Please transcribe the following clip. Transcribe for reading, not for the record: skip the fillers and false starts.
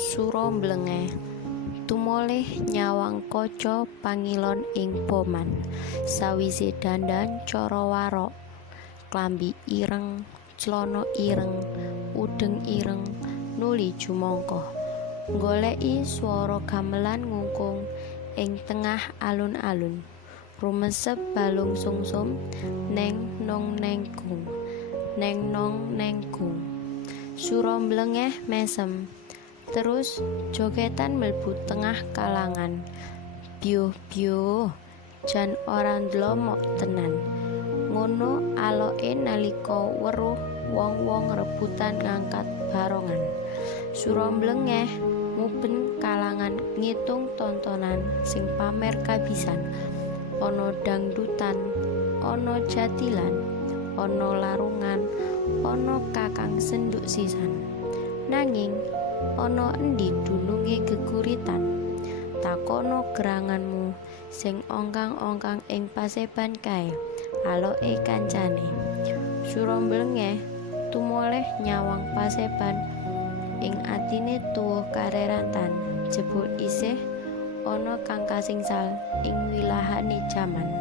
Sura mblengeh tumoleh nyawang kaca pangilon ing poman. Sawise dandan cara warok, klambi ireng, clana ireng, udeng ireng, nuli jumangka. Goleki swara gamelan ngungkung ing tengah alun-alun. Rumesep balung sungsum neng nong neng gung, neng nong neng gung. Sura mblengeh mesem, terus jogetan mlebu tengah kalangan. Byuh-byuh, jan ora ndlomok tenan. Ngono aloke nalika weruh wong-wong rebutan ngangkat barongan. Sura mblengeh nguben kalangan ngitung tontonan sing pamer kabisan. Ana dangdutan, ana jatilan, ana larungan, ana kakang senduk sisan. Nanging ana endi dununge geguritan? Takono geranganmu sing ongkang-ongkang ing paseban kae, aloke kancane. Sura mblengeh tumoleh nyawang paseban, ing atine tuwuh karerantan, jebul isih ana kang kasingsal ing wilahane jaman.